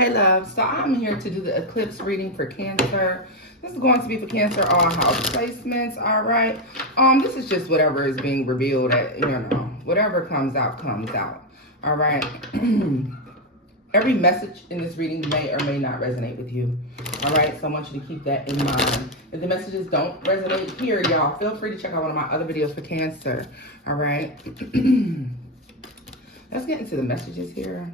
Hey love, so I'm here to do the eclipse reading for Cancer. This is going to be for Cancer all house placements, all right? This is just whatever is being revealed at, whatever comes out, all right? Every message in this reading may or may not resonate with you, all right? So I want you to keep that in mind. If the messages don't resonate here, y'all, feel free to check out one of my other videos for Cancer, all right? Let's get into the messages here.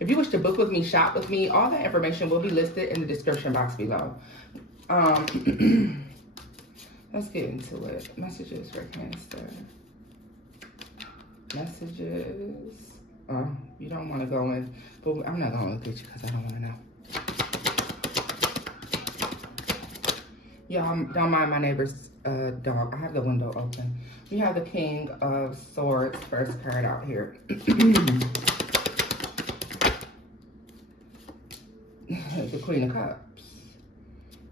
If you wish to book with me, shop with me, all that information will be listed in the description box below. Let's get into it. Messages for Cancer. Messages. You don't want to go in, but I'm not going to get you because I don't want to know. Y'all, don't mind my neighbor's dog. I have the window open. We have the King of Swords, first card out here. The Queen of Cups.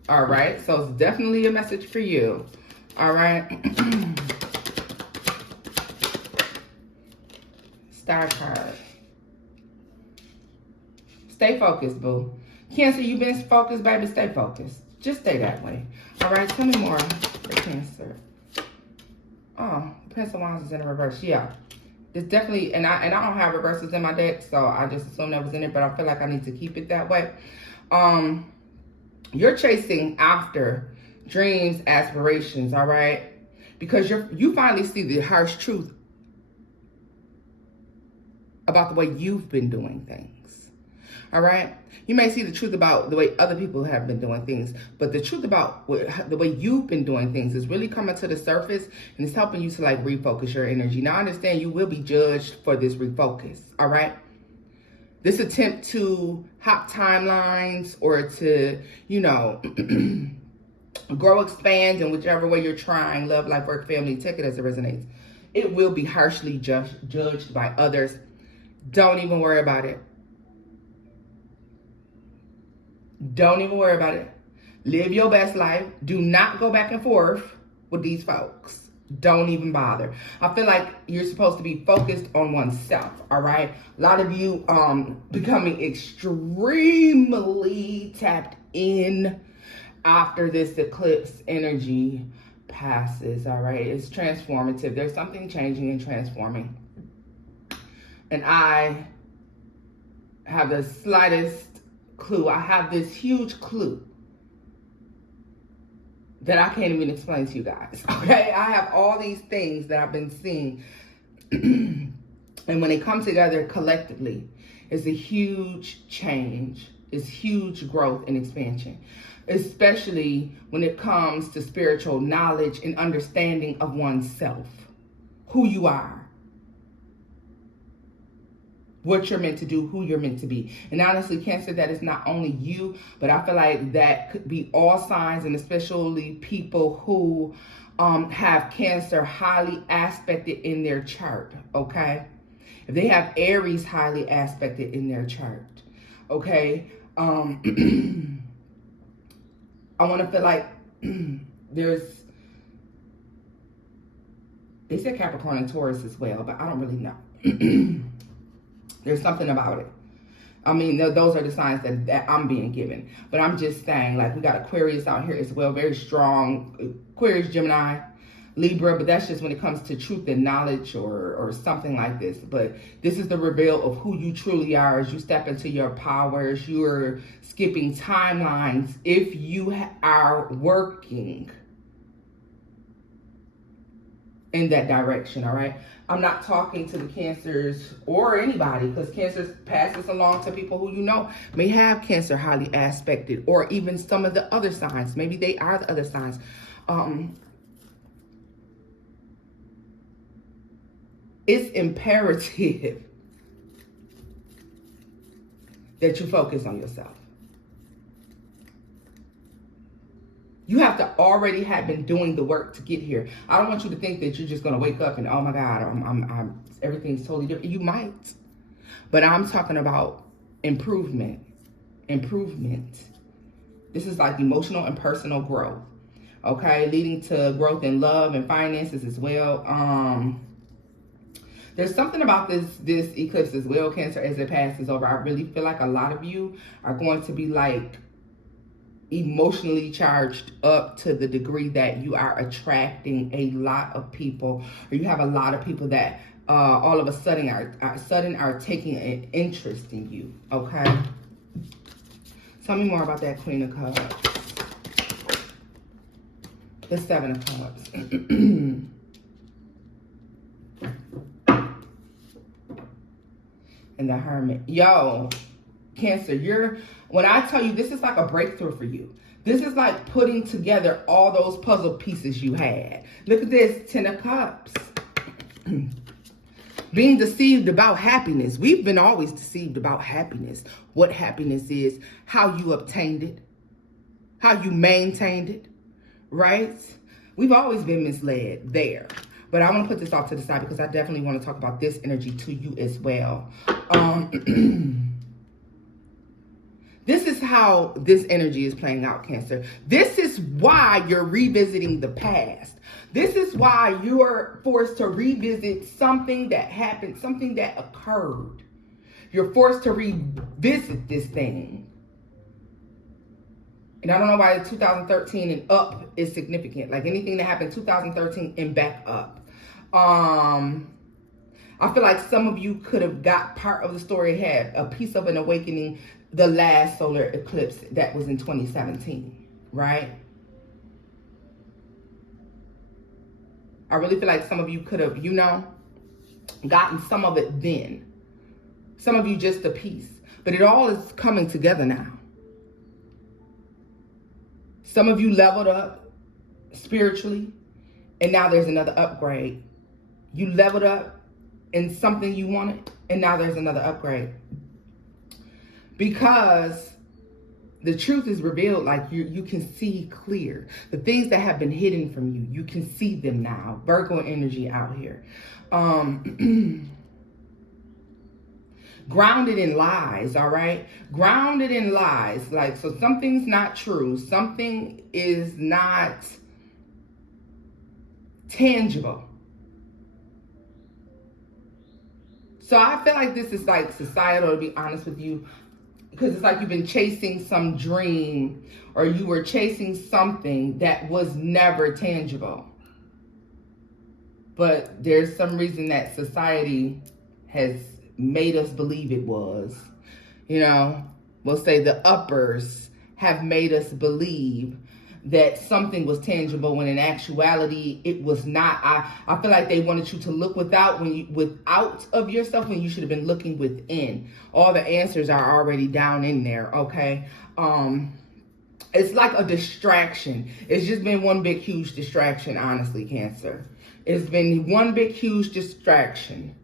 All right, so it's definitely a message for you. All right. Star card. Stay focused, boo. Cancer, you've been focused, baby. Stay focused. Just stay that way. All right, tell me more for Cancer. Oh, the Prince of Wands is in reverse. Yeah. It's definitely, and I don't have reverses in my deck, so I just assumed that was in it, but I feel like I need to keep it that way. You're chasing after dreams, aspirations, all right? Because you finally see the harsh truth about the way you've been doing things, all right? You may see the truth about the way other people have been doing things, but the truth about the way you've been doing things is really coming to the surface, and it's helping you to like refocus your energy. Now, I understand you will be judged for this refocus, all right? This attempt to hop timelines or to, grow, expand in whichever way you're trying, love, life, work, family, take it as it resonates. It will be harshly judged by others. Don't even worry about it. Don't even worry about it. Live your best life. Do not go back and forth with these folks. Don't even bother. I feel like you're supposed to be focused on oneself, all right? A lot of you becoming extremely tapped in after this eclipse energy passes, all right? It's transformative. There's something changing and transforming. And I have the slightest clue. I have this huge clue that I can't even explain to you guys, okay? I have all these things that I've been seeing. And when they come together collectively, it's a huge change. It's huge growth and expansion, especially when it comes to spiritual knowledge and understanding of oneself, who you are, what you're meant to do, who you're meant to be. And honestly, Cancer, that is not only you, but I feel like that could be all signs, and especially people who have Cancer highly aspected in their chart, okay? If they have Aries highly aspected in their chart, okay? I want to feel like they said Capricorn and Taurus as well, but I don't really know. There's something about it. I mean, those are the signs that I'm being given. But I'm just saying, like, we got Aquarius out here as well, very strong. Aquarius, Gemini, Libra, but that's just when it comes to truth and knowledge or something like this. But this is the reveal of who you truly are as you step into your powers. You're skipping timelines if you are working in that direction, all right? I'm not talking to the Cancers or anybody, because Cancers pass this along to people who may have Cancer highly aspected, or even some of the other signs. Maybe they are the other signs. It's imperative that you focus on yourself. You have to already have been doing the work to get here. I don't want you to think that you're just going to wake up and, oh my God, everything's totally different. You might, but I'm talking about improvement. This is like emotional and personal growth, okay? Leading to growth in love and finances as well. There's something about this eclipse as well, Cancer, as it passes over. I really feel like a lot of you are going to be like emotionally charged up to the degree that you are attracting a lot of people, or you have a lot of people that all of a sudden are taking an interest in you. Okay, tell me more about that Queen of Cups. The Seven of Cups. And the Hermit. Yo, Cancer, when I tell you, this is like a breakthrough for you. This is like putting together all those puzzle pieces you had. Look at this, Ten of Cups. Being deceived about happiness. We've been always deceived about happiness. What happiness is, how you obtained it, how you maintained it, right? We've always been misled there. But I want to put this off to the side because I definitely want to talk about this energy to you as well. This is how this energy is playing out, Cancer. This is why you're revisiting the past. This is why you're forced to revisit something that happened, something that occurred. You're forced to revisit this thing. And I don't know why 2013 and up is significant. Like anything that happened 2013 and back up. I feel like some of you could have got part of the story, had a piece of an awakening, the last solar eclipse that was in 2017, right? I really feel like some of you could have, gotten some of it then. Some of you just a piece. But it all is coming together now. Some of you leveled up spiritually, and now there's another upgrade. You leveled up in something you wanted, and now there's another upgrade. Because the truth is revealed, like you can see clear. The things that have been hidden from you, you can see them now. Virgo energy out here. Grounded in lies, all right? Grounded in lies. Like, so something's not true. Something is not tangible. So I feel like this is like societal, to be honest with you, because it's like you've been chasing some dream, or you were chasing something that was never tangible. But there's some reason that society has made us believe it was. We'll say the uppers have made us believe that something was tangible when in actuality it was not. I feel like they wanted you to look without of yourself when you should have been looking within. All the answers are already down in there, okay? It's like a distraction. It's just been one big huge distraction, honestly, Cancer. It's been one big huge distraction.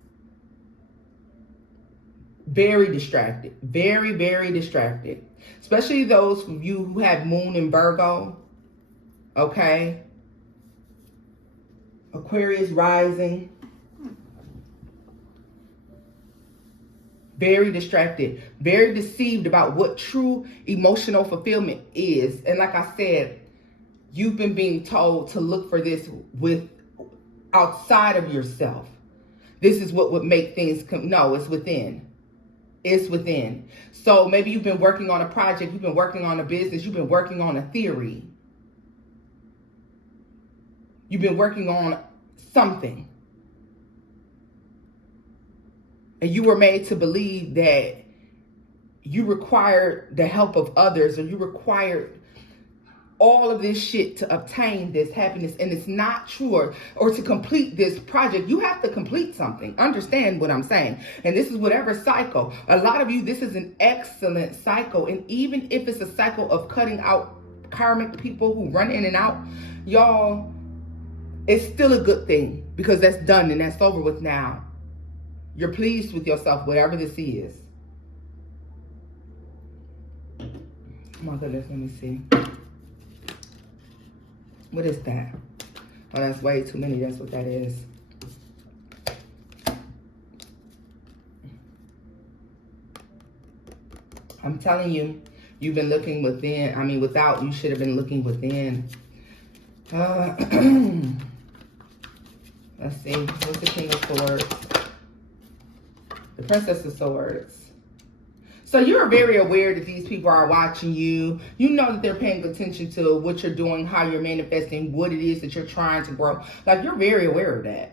Very distracted. Very, very distracted. Especially those of you who have Moon in Virgo. Okay? Aquarius rising. Very distracted. Very deceived about what true emotional fulfillment is. And like I said, you've been being told to look for this outside of yourself. This is what would make things come. No, it's within. It's within. So maybe you've been working on a project, you've been working on a business, you've been working on a theory. You've been working on something. And you were made to believe that you required the help of others, or you required all of this shit to obtain this happiness, and it's not true. Or to complete this project, you have to complete something. Understand what I'm saying? And this is whatever cycle. A lot of you, this is an excellent cycle. And even if it's a cycle of cutting out karmic people who run in and out, y'all, it's still a good thing, because that's done and that's over with now. You're pleased with yourself, whatever this is. Oh my goodness, let me see. What is that? Oh, that's way too many. That's what that is. I'm telling you, you've been looking within. I mean, without, you should have been looking within. Let's see. What's the King of Swords? The Princess of Swords. So you're very aware that these people are watching you. You know that they're paying attention to what you're doing, how you're manifesting, what it is that you're trying to grow. Like, you're very aware of that.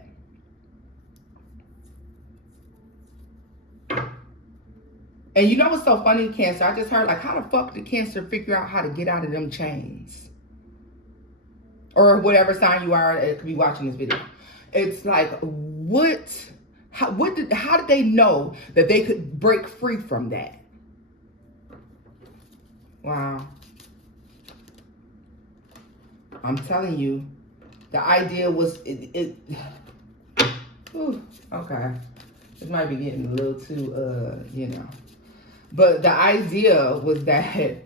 And you know what's so funny, Cancer? I just heard, like, how the fuck did Cancer figure out how to get out of them chains? Or whatever sign you are that could be watching this video. It's like, how did they know that they could break free from that? Wow. I'm telling you, the idea was, okay. This might be getting a little too, you know. But the idea was that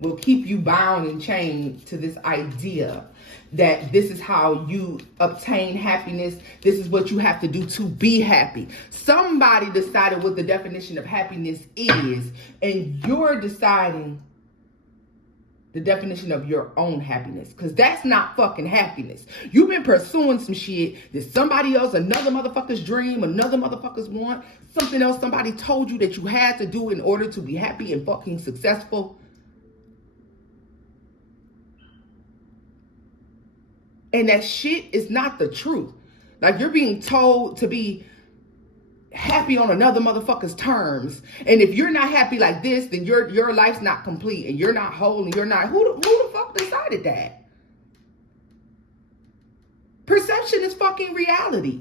will keep you bound and chained to this idea that this is how you obtain happiness. This is what you have to do to be happy. Somebody decided what the definition of happiness is, and you're deciding the definition of your own happiness, because that's not fucking happiness. You've been pursuing some shit that somebody else, another motherfucker's dream, another motherfucker's want, something else somebody told you that you had to do in order to be happy and fucking successful. And that shit is not the truth. Like, you're being told to be happy on another motherfucker's terms, and if you're not happy like this, then your life's not complete, and you're not whole, and you're not who the fuck decided that? Perception is fucking reality,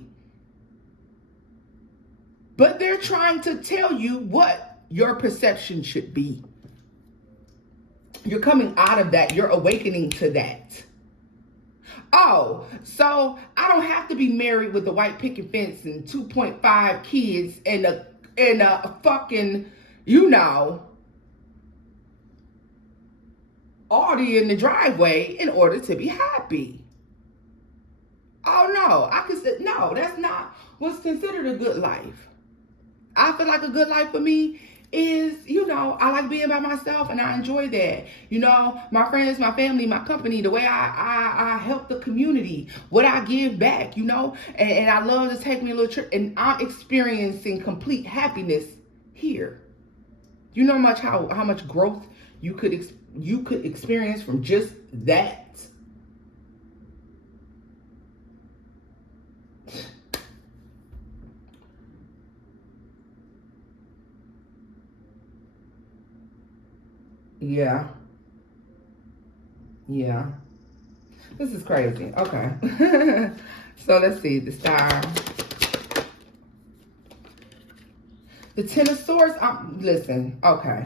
but they're trying to tell you what your perception should be. You're coming out of that. You're awakening to that. Oh, so I don't have to be married with a white picket fence and 2.5 kids and a fucking, you know, Audi in the driveway in order to be happy. Oh no, no, that's not what's considered a good life. I feel like a good life for me is, you know, I like being by myself and I enjoy that. You know, my friends, my family, my company, the way I help the community, what I give back, you know, and I love to take me a little trip, and I'm experiencing complete happiness here. You know how much growth you could experience from just that. Yeah. This is crazy. Okay. So let's see. The Star. The Ten of Swords. Listen. Okay.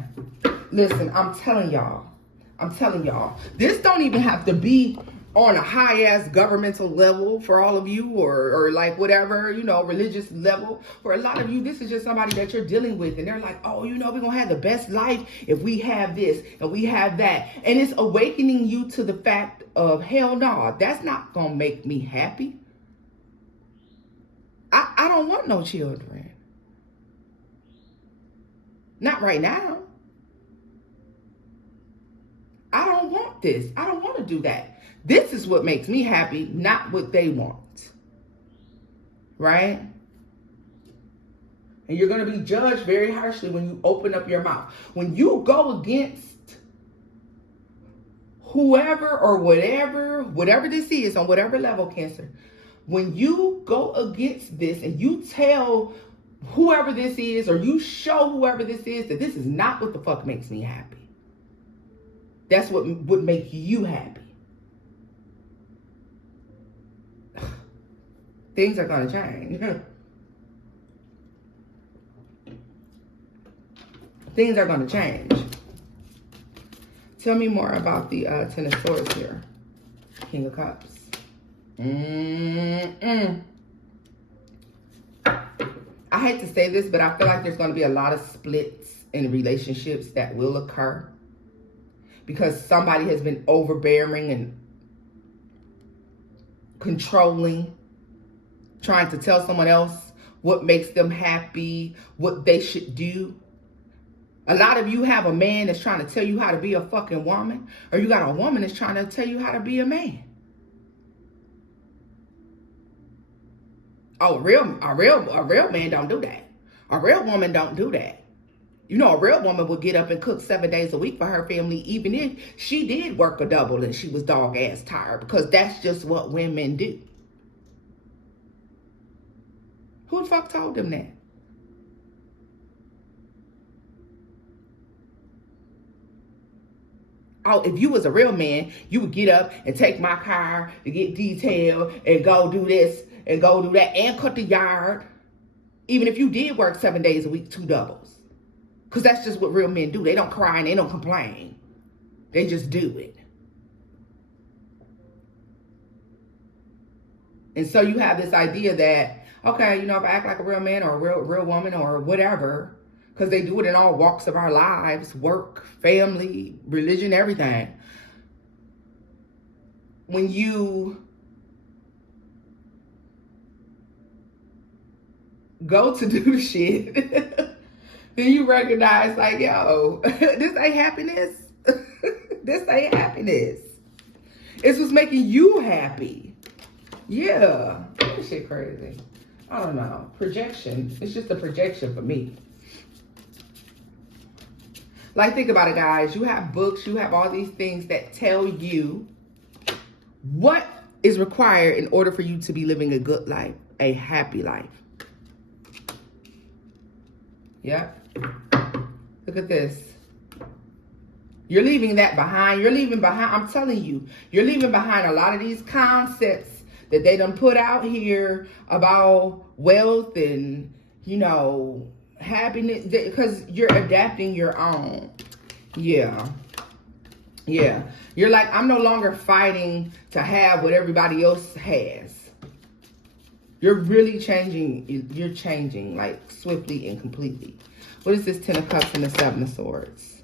Listen, I'm telling y'all. This don't even have to be on a high-ass governmental level for all of you, or like whatever, you know, religious level. For a lot of you, this is just somebody that you're dealing with, and they're like, oh, you know, we're gonna have the best life if we have this and we have that. And it's awakening you to the fact of, hell no, that's not gonna make me happy. I don't want no children. Not right now. I don't want this. I don't want to do that. This is what makes me happy, not what they want. Right? And you're going to be judged very harshly when you open up your mouth. When you go against whoever or whatever this is, on whatever level, Cancer, when you go against this and you tell whoever this is, or you show whoever this is that this is not what the fuck makes me happy, that's what would make you happy. Things are going to change. Things are going to change. Tell me more about the Ten of Swords here. King of Cups. I hate to say this, but I feel like there's going to be a lot of splits in relationships that will occur, because somebody has been overbearing and controlling, trying to tell someone else what makes them happy, what they should do. A lot of you have a man that's trying to tell you how to be a fucking woman, or you got a woman that's trying to tell you how to be a man. Oh, a real man don't do that. A real woman don't do that. You know, a real woman would get up and cook 7 days a week for her family, even if she did work a double and she was dog ass tired, because that's just what women do. Who the fuck told them that? Oh, if you was a real man, you would get up and take my car to get detailed and go do this and go do that and cut the yard. Even if you did work 7 days a week, 2 doubles. Because that's just what real men do. They don't cry and they don't complain. They just do it. And so you have this idea that, okay, you know, if I act like a real man or a real woman or whatever, because they do it in all walks of our lives, work, family, religion, everything. When you go to do shit, then you recognize, like, yo, this ain't happiness. This ain't happiness. It's what's making you happy. Yeah. This shit crazy. I don't know. Projection. It's just a projection for me. Like, think about it, guys. You have books. You have all these things that tell you what is required in order for you to be living a good life, a happy life. Yep. Look at this. You're leaving that behind. You're leaving behind, I'm telling you, you're leaving behind a lot of these concepts that they done put out here about wealth and, you know, happiness, because you're adapting your own. Yeah. Yeah. You're like, I'm no longer fighting to have what everybody else has. You're really changing. You're changing, like, swiftly and completely. What is this 10 of Cups and the 7 of Swords?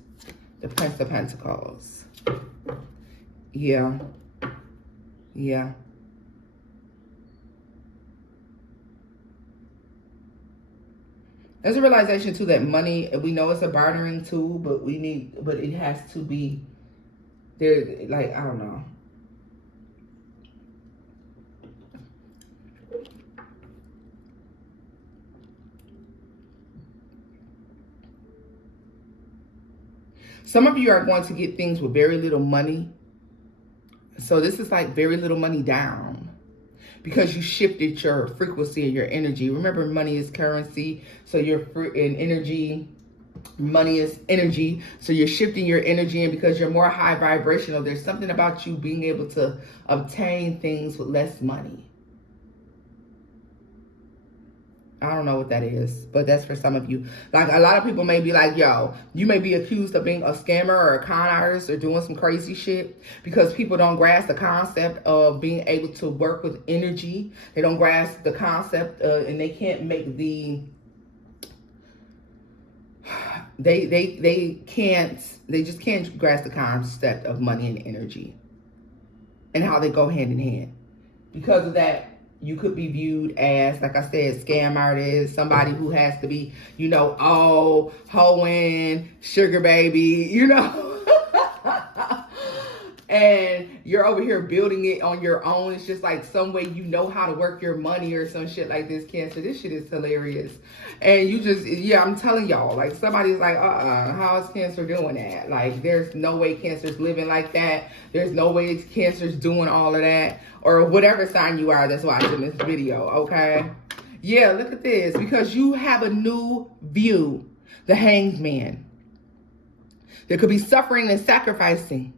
The Prince of Pentacles. Yeah. Yeah. There's a realization too that money, we know it's a bartering tool, but it has to be there. Like, I don't know. Some of you are going to get things with very little money. So this is like very little money down, because you shifted your frequency and your energy. Remember, money is currency. So you're in energy. Money is energy. So you're shifting your energy, and because you're more high vibrational, there's something about you being able to obtain things with less money. I don't know what that is, but that's for some of you. Like, a lot of people may be like, yo, you may be accused of being a scammer or a con artist or doing some crazy shit, because people don't grasp the concept of being able to work with energy. They don't grasp the concept, and they can't make the, they just can't grasp the concept of money and energy and how they go hand in hand. Because of that, you could be viewed as, like I said, scam artist, somebody who has to be, you know, all hoeing, sugar baby, you know. And you're over here building it on your own. It's just like some way you know how to work your money or some shit like this, Cancer. This shit is hilarious. And you just, yeah, I'm telling y'all, like, somebody's like, how is Cancer doing that? Like, there's no way Cancer's living like that. There's no way Cancer's doing all of that. Or whatever sign you are that's watching this video, okay? Yeah, look at this. Because you have a new view, the Hanged Man. There could be suffering and sacrificing.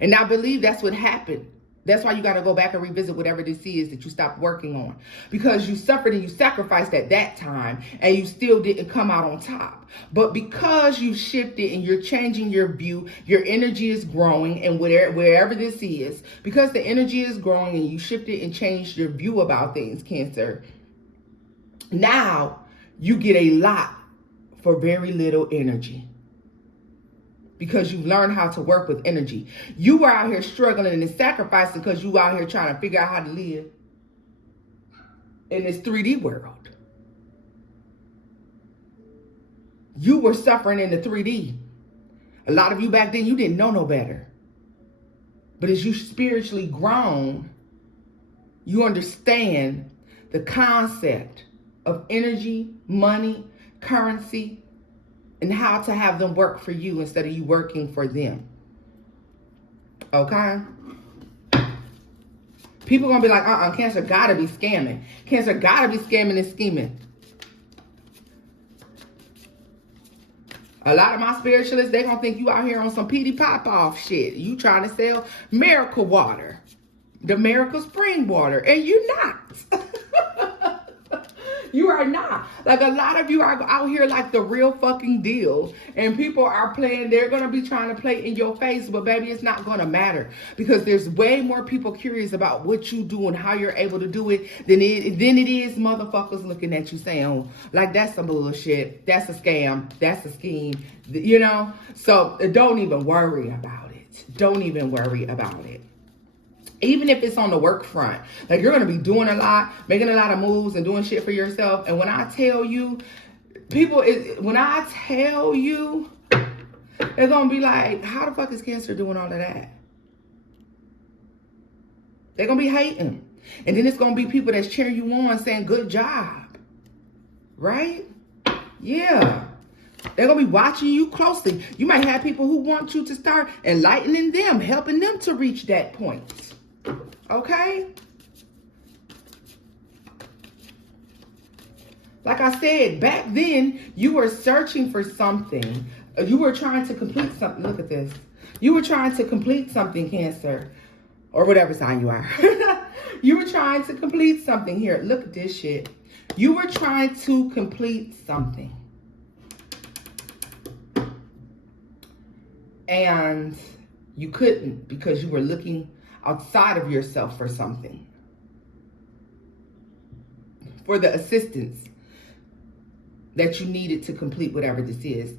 And I believe that's what happened. That's why you got to go back and revisit whatever this is that you stopped working on. Because you suffered and you sacrificed at that time, and you still didn't come out on top. But because you shifted and you're changing your view, your energy is growing, and wherever this is, because the energy is growing and you shifted and changed your view about things, Cancer, now you get a lot for very little energy. Because you've learned how to work with energy. You were out here struggling and sacrificing because you were out here trying to figure out how to live in this 3D world. You were suffering in the 3D. A lot of you back then, you didn't know no better. But as you spiritually grown, you understand the concept of energy, money, currency, and how to have them work for you instead of you working for them. Okay? People gonna be like, Cancer gotta be scamming. Cancer gotta be scamming and scheming. A lot of my spiritualists, they gonna think you out here on some PD pop-off shit. You trying to sell miracle water. The miracle spring water. And you're not. You are not. Like, a lot of you are out here like the real fucking deal. And people are playing, they're going to be trying to play in your face. But baby, it's not going to matter. Because there's way more people curious about what you do and how you're able to do it than it is motherfuckers looking at you saying, oh, like, that's some bullshit. That's a scam. That's a scheme. You know? So don't even worry about it. Don't even worry about it. Even if it's on the work front, like, you're going to be doing a lot, making a lot of moves and doing shit for yourself. And when I tell you, they're going to be like, how the fuck is Cancer doing all of that? They're going to be hating. And then it's going to be people that's cheering you on saying, good job. Right? Yeah. They're going to be watching you closely. You might have people who want you to start enlightening them, helping them to reach that point. Okay? Like I said, back then, you were searching for something. You were trying to complete something. Look at this. You were trying to complete something, Cancer. Or whatever sign you are. You were trying to complete something here. Look at this shit. You were trying to complete something. And you couldn't because you were looking outside of yourself for something. For the assistance that you needed to complete whatever this is.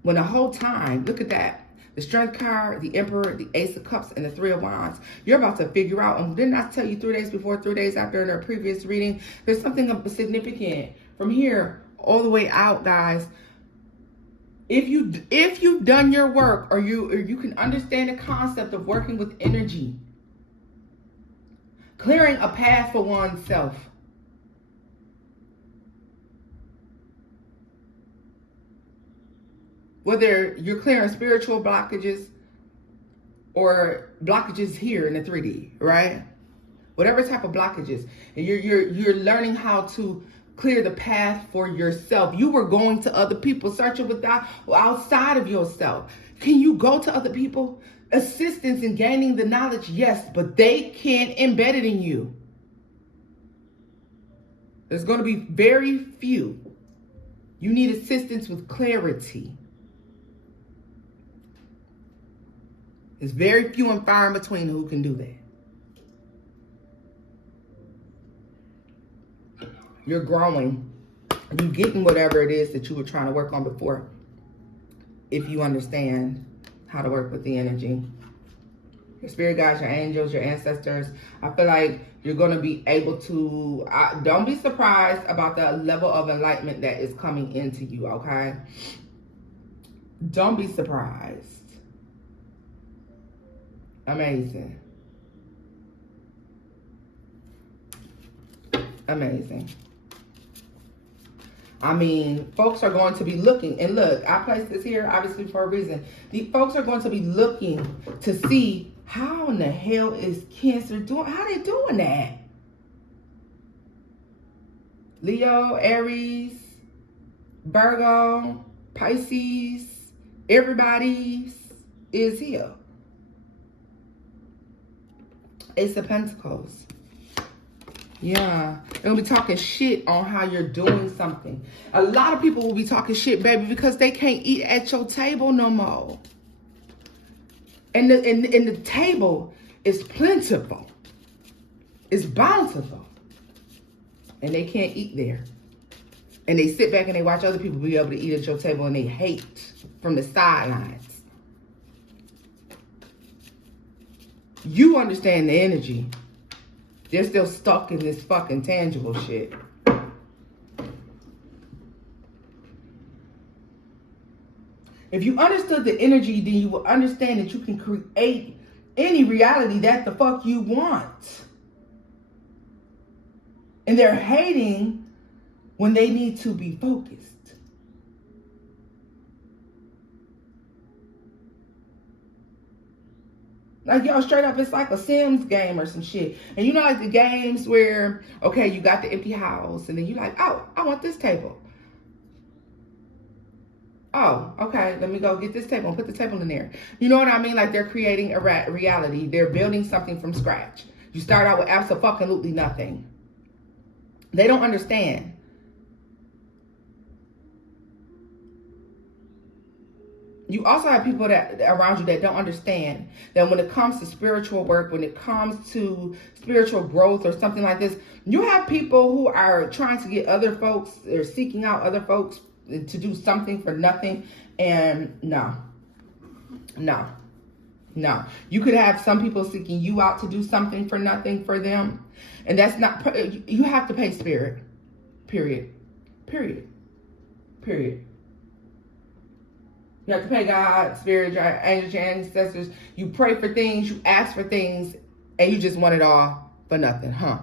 When the whole time, look at that. The Strength card, the Emperor, the Ace of Cups, and the Three of Wands. You're about to figure out, and didn't I tell you 3 days before, 3 days after in our previous reading, there's something significant from here all the way out, guys. If you've done your work, or you can understand the concept of working with energy, clearing a path for oneself. Whether you're clearing spiritual blockages or blockages here in the 3D, right? Whatever type of blockages, and you're learning how to clear the path for yourself. You were going to other people, searching outside of yourself. Can you go to other people? Assistance in gaining the knowledge, yes, but they can't embed it in you. There's going to be very few. You need assistance with clarity. There's very few and far in between who can do that. You're growing. You're getting whatever it is that you were trying to work on before. If you understand how to work with the energy. Your spirit guides, your angels, your ancestors. I feel like you're going to be able to, don't be surprised about the level of enlightenment that is coming into you, okay? Don't be surprised. Amazing. Amazing. I mean, folks are going to be looking, and look, I placed this here obviously for a reason. The folks are going to be looking to see how in the hell is Cancer doing, how they doing that? Leo, Aries, Virgo, Pisces, everybody is here. Ace of Pentacles. Yeah, they'll be talking shit on how you're doing something. A lot of people will be talking shit, baby, because they can't eat at your table no more. And the table is plentiful. It's bountiful. And they can't eat there. And they sit back and they watch other people be able to eat at your table, and they hate from the sidelines. You understand the energy. They're still stuck in this fucking tangible shit. If you understood the energy, then you will understand that you can create any reality that the fuck you want. And they're hating when they need to be focused. Like, y'all, straight up, it's like a Sims game or some shit. And you know, like the games where, okay, you got the empty house, and then you like, oh, I want this table. Oh, okay, let me go get this table and put the table in there. You know what I mean? Like, they're creating a reality. They're building something from scratch. You start out with absolutely nothing. They don't understand. You also have people that around you that don't understand that when it comes to spiritual work, when it comes to spiritual growth or something like this, you have people who are trying to get other folks or seeking out other folks to do something for nothing. And no. You could have some people seeking you out to do something for nothing for them. And that's not, you have to pay spirit. Period. You have to pay God, spirit, your angels, your ancestors. You pray for things, you ask for things, and you just want it all for nothing, huh?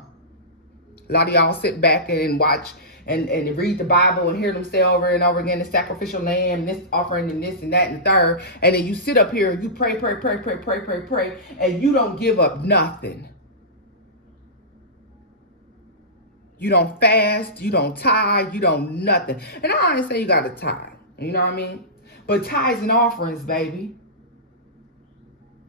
A lot of y'all sit back and watch and read the Bible and hear them say over and over again, the sacrificial lamb, this offering, and this and that and the third. And then you sit up here and you pray, and you don't give up nothing. You don't fast, you don't tithe, you don't nothing. And I don't say you got to tithe, you know what I mean? But tithes and offerings, baby.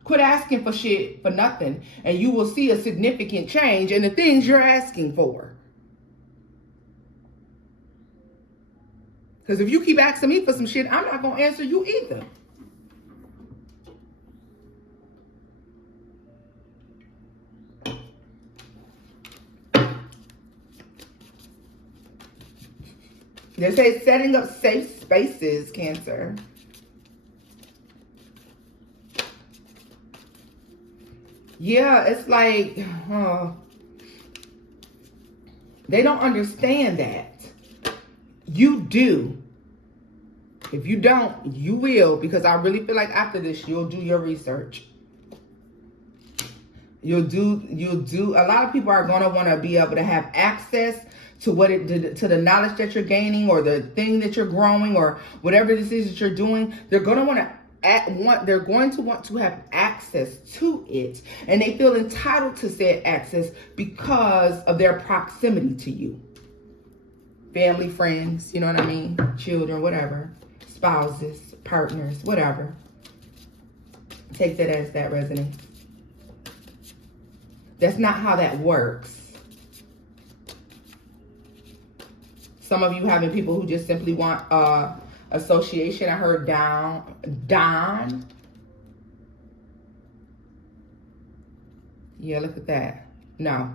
Quit asking for shit for nothing, and you will see a significant change in the things you're asking for. Because if you keep asking me for some shit, I'm not going to answer you either. They say setting up safe spaces, Cancer. Yeah, it's like, they don't understand that. You do. If you don't, you will, because I really feel like after this, you'll do your research. You'll do, a lot of people are going to want to be able to have access to to the knowledge that you're gaining, or the thing that you're growing, or whatever this is that you're doing. They're going to want to have access to it, and they feel entitled to said access because of their proximity to you. Family, friends, you know what I mean? Children, whatever. Spouses, partners, whatever. Take that as that resonates. That's not how that works. Some of you having people who just simply want association. I heard Don. Yeah, look at that. No.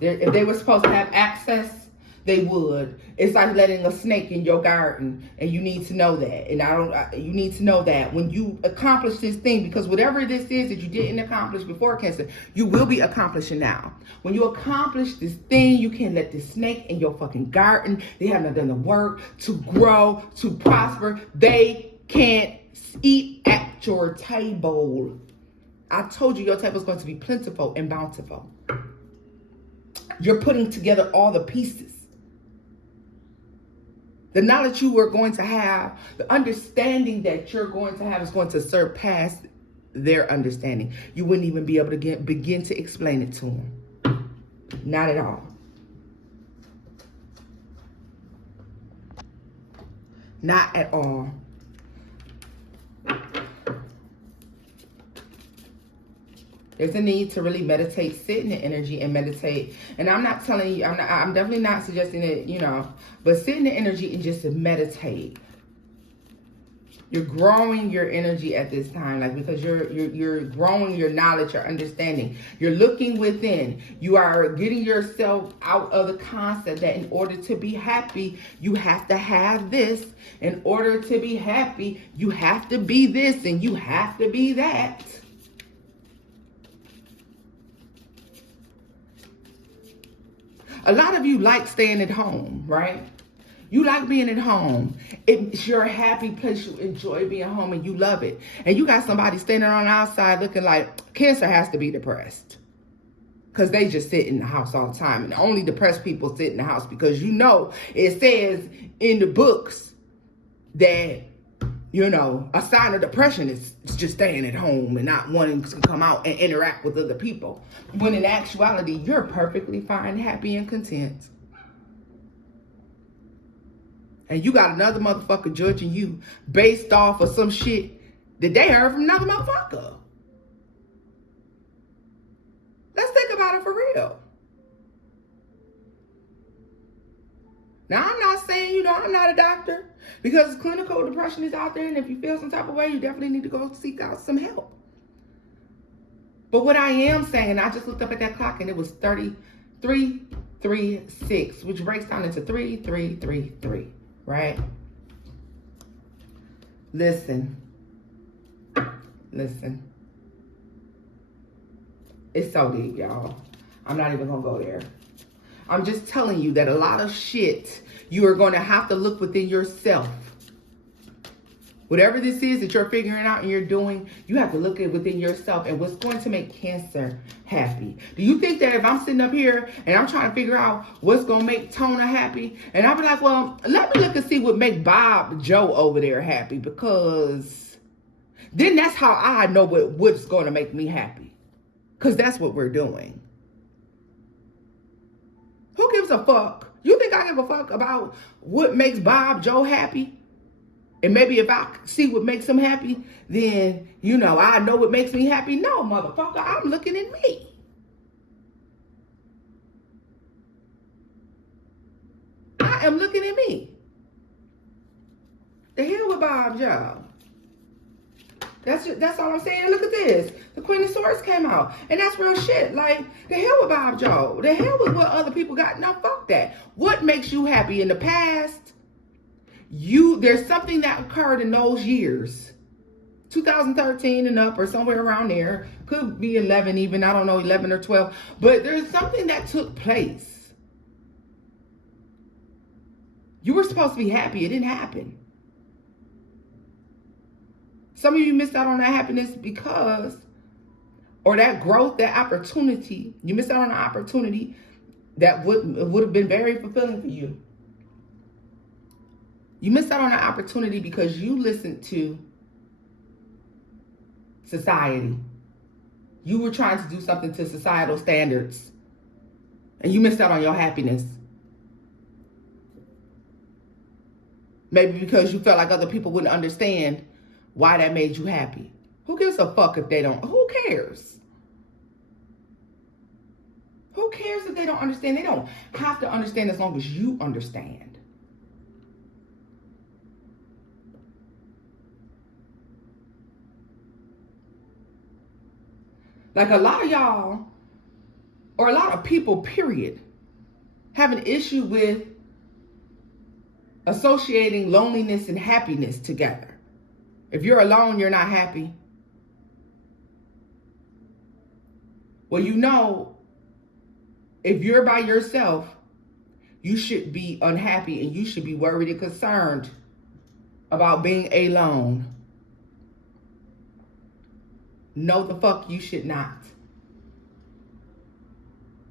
If they were supposed to have access, they would. It's like letting a snake in your garden, and you need to know that. And you need to know that when you accomplish this thing, because whatever this is that you didn't accomplish before, Cancer, you will be accomplishing now. When you accomplish this thing, you can't let this snake in your fucking garden. They haven't done the work to grow, to prosper. They can't eat at your table. I told you your table is going to be plentiful and bountiful. You're putting together all the pieces. The knowledge you are going to have, the understanding that you're going to have is going to surpass their understanding. You wouldn't even be able to begin to explain it to them. Not at all. Not at all. There's a need to really meditate, sit in the energy and meditate. And I'm not telling you, I'm definitely not suggesting it, but sit in the energy and just meditate. You're growing your energy at this time, like, because you're growing your knowledge, your understanding. You're looking within. You are getting yourself out of the concept that in order to be happy, you have to have this. In order to be happy, you have to be this and you have to be that. A lot of you like staying at home, right? You like being at home. It's your happy place. You enjoy being home and you love it. And you got somebody standing on the outside looking like Cancer has to be depressed. Because they just sit in the house all the time. And only depressed people sit in the house because you know it says in the books that, you know, a sign of depression is just staying at home and not wanting to come out and interact with other people. When in actuality, you're perfectly fine, happy, and content. And you got another motherfucker judging you based off of some shit that they heard from another motherfucker. Let's think about it for real. Now, I'm not saying, you know, I'm not a doctor, because clinical depression is out there, and if you feel some type of way, you definitely need to go seek out some help. But what I am saying, I just looked up at that clock, and it was 33:36, which breaks down into 3333, right? Listen. It's so deep, y'all. I'm not even gonna go there. I'm just telling you that a lot of shit, you are gonna have to look within yourself. Whatever this is that you're figuring out and you're doing, you have to look at within yourself and what's going to make Cancer happy. Do you think that if I'm sitting up here and I'm trying to figure out what's gonna make Tona happy, and I'll be like, well, let me look and see what make Bob Joe over there happy, because then that's how I know what's gonna make me happy. Because that's what we're doing. Who gives a fuck? You think I give a fuck about what makes Bob Joe happy? And maybe if I see what makes him happy, then, you know, I know what makes me happy. No, motherfucker, I'm looking at me. I am looking at me. The hell with Bob Joe. That's all I'm saying. Look at this. The Queen of Swords came out. And that's real shit. Like, the hell with Bob Joe. The hell with what other people got. No, fuck that. What makes you happy in the past? There's something that occurred in those years. 2013 and up, or somewhere around there. Could be 11 even. I don't know, 11 or 12. But there's something that took place. You were supposed to be happy. It didn't happen. Some of you missed out on that happiness because, or that growth, that opportunity. You missed out on an opportunity that would have been very fulfilling for you. You missed out on an opportunity because you listened to society. You were trying to do something to societal standards, and you missed out on your happiness. Maybe because you felt like other people wouldn't understand why that made you happy. Who gives a fuck if they don't? Who cares? Who cares if they don't understand? They don't have to understand as long as you understand. Like a lot of y'all, or a lot of people, period, have an issue with associating loneliness and happiness together. If you're alone, you're not happy. Well, you know, if you're by yourself, you should be unhappy and you should be worried and concerned about being alone. No, the fuck you should not.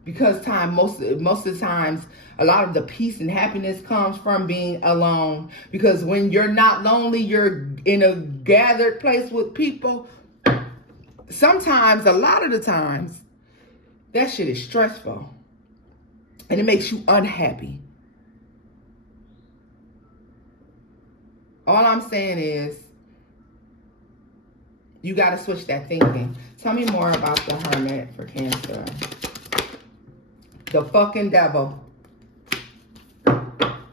Because most of the times, a lot of the peace and happiness comes from being alone. Because when you're not lonely, you're in a gathered place with people. Sometimes, a lot of the times, that shit is stressful. And it makes you unhappy. All I'm saying is, you got to switch that thinking. Tell me more about the Hermit for Cancer. The fucking devil.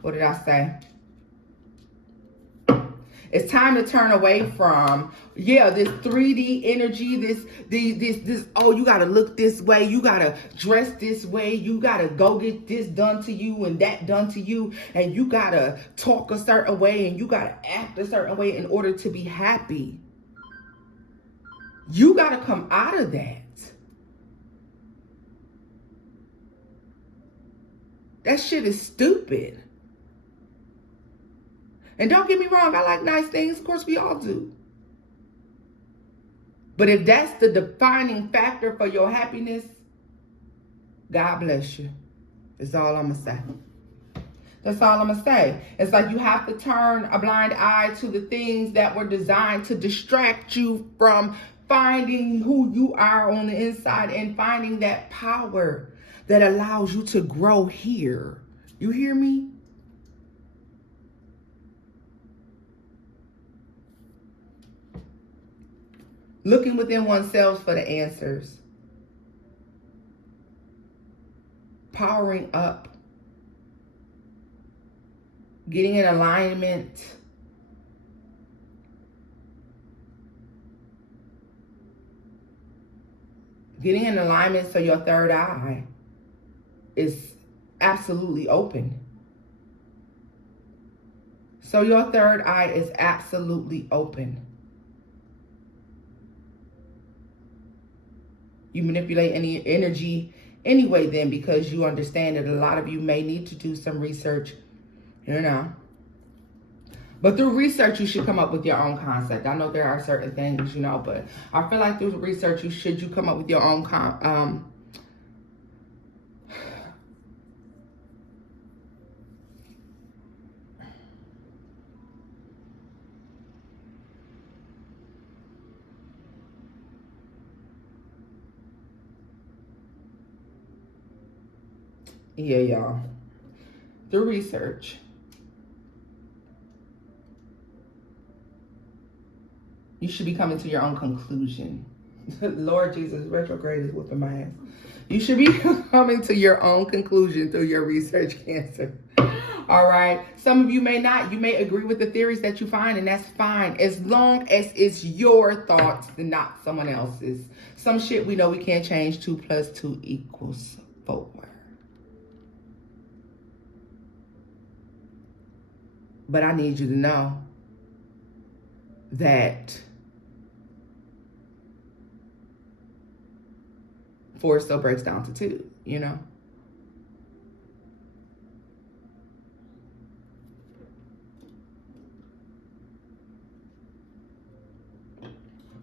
What did I say? It's time to turn away from, this 3D energy, this, oh, you got to look this way. You got to dress this way. You got to go get this done to you and that done to you. And you got to talk a certain way and you got to act a certain way in order to be happy. You got to come out of that. That shit is stupid. And don't get me wrong, I like nice things. Of course, we all do. But if that's the defining factor for your happiness, God bless you. That's all I'm going to say. That's all I'm going to say. It's like you have to turn a blind eye to the things that were designed to distract you from finding who you are on the inside and finding that power that allows you to grow here. You hear me? Looking within oneself for the answers. Powering up. Getting in alignment. Getting in alignment so your third eye is absolutely open. So your third eye is absolutely open. You manipulate any energy anyway then, because you understand that a lot of you may need to do some research, you know. But through research, you should come up with your own concept. I know there are certain things, you know, but I feel like through research, you come up with your own yeah, y'all. Through research, you should be coming to your own conclusion. Lord Jesus, retrograde is whooping my ass. You should be coming to your own conclusion through your research, Cancer. All right. Some of you may not. You may agree with the theories that you find, and that's fine. As long as it's your thoughts and not someone else's. Some shit we know we can't change. 2 + 2 = 4. But I need you to know that 4 still breaks down to 2, you know?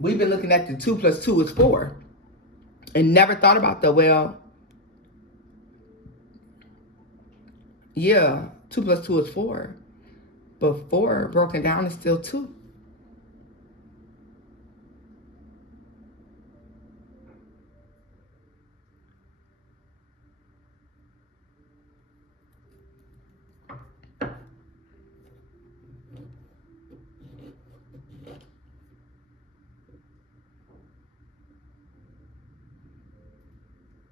We've been looking at the 2 + 2 = 4 and never thought about the, well, yeah, 2 + 2 = 4. But 4 broken down is still 2.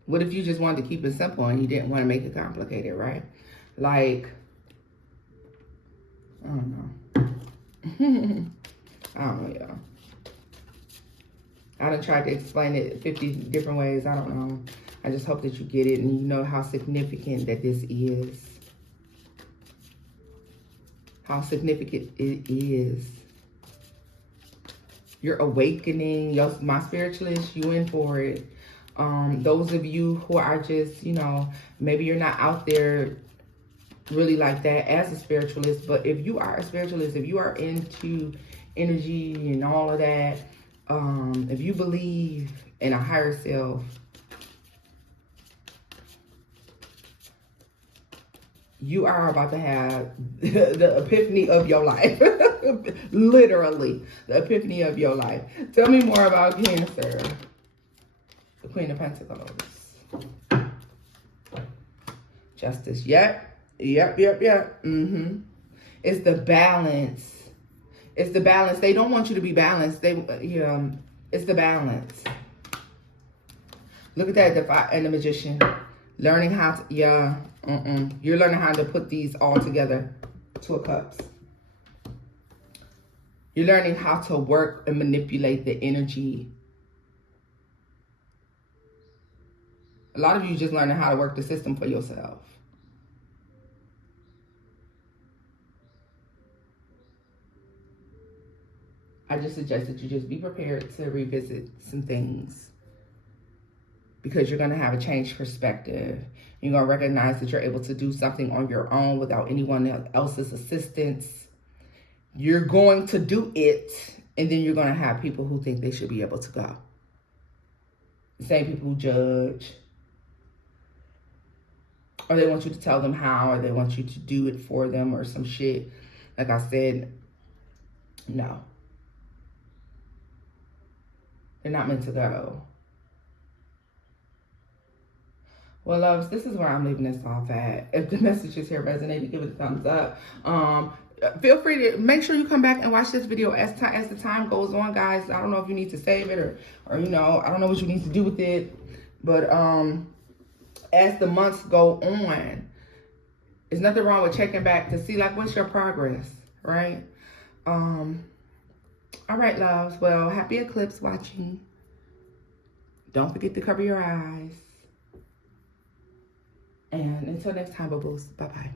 What if you just wanted to keep it simple and you didn't want to make it complicated, right? Like, I don't know. I don't know, y'all. I done tried to explain it 50 different ways. I don't know. I just hope that you get it and you know how significant that this is. How significant it is. You're awakening. My spiritualist, you in for it. Those of you who are just, you know, maybe you're not out there really like that as a spiritualist, but if you are a spiritualist, if you are into energy and all of that, if you believe in a higher self, you are about to have the epiphany of your life. Literally, the epiphany of your life. Tell me more about Cancer. The Queen of Pentacles. Justice. Yep. It's the balance. It's the balance. They don't want you to be balanced. It's the balance. Look at that, and the Magician. Learning how to, you're learning how to put these all together. 2 of Cups. You're learning how to work and manipulate the energy. A lot of you just learning how to work the system for yourself. I just suggest that you just be prepared to revisit some things, because you're going to have a changed perspective. You're going to recognize that you're able to do something on your own without anyone else's assistance. You're going to do it, and then you're going to have people who think they should be able to go. The same people who judge. or they want you to tell them how, or they want you to do it for them or some shit. Like I said, no. They're not meant to go. Well, loves, this is where I'm leaving this off at. If the messages here resonated, give it a thumbs up. Feel free to make sure you come back and watch this video as the time goes on, guys. I don't know if you need to save it or you know, I don't know what you need to do with it. But as the months go on, there's nothing wrong with checking back to see like what's your progress, right? All right, loves. Well, happy eclipse watching. Don't forget to cover your eyes. And until next time, boo-boos. Bye-bye.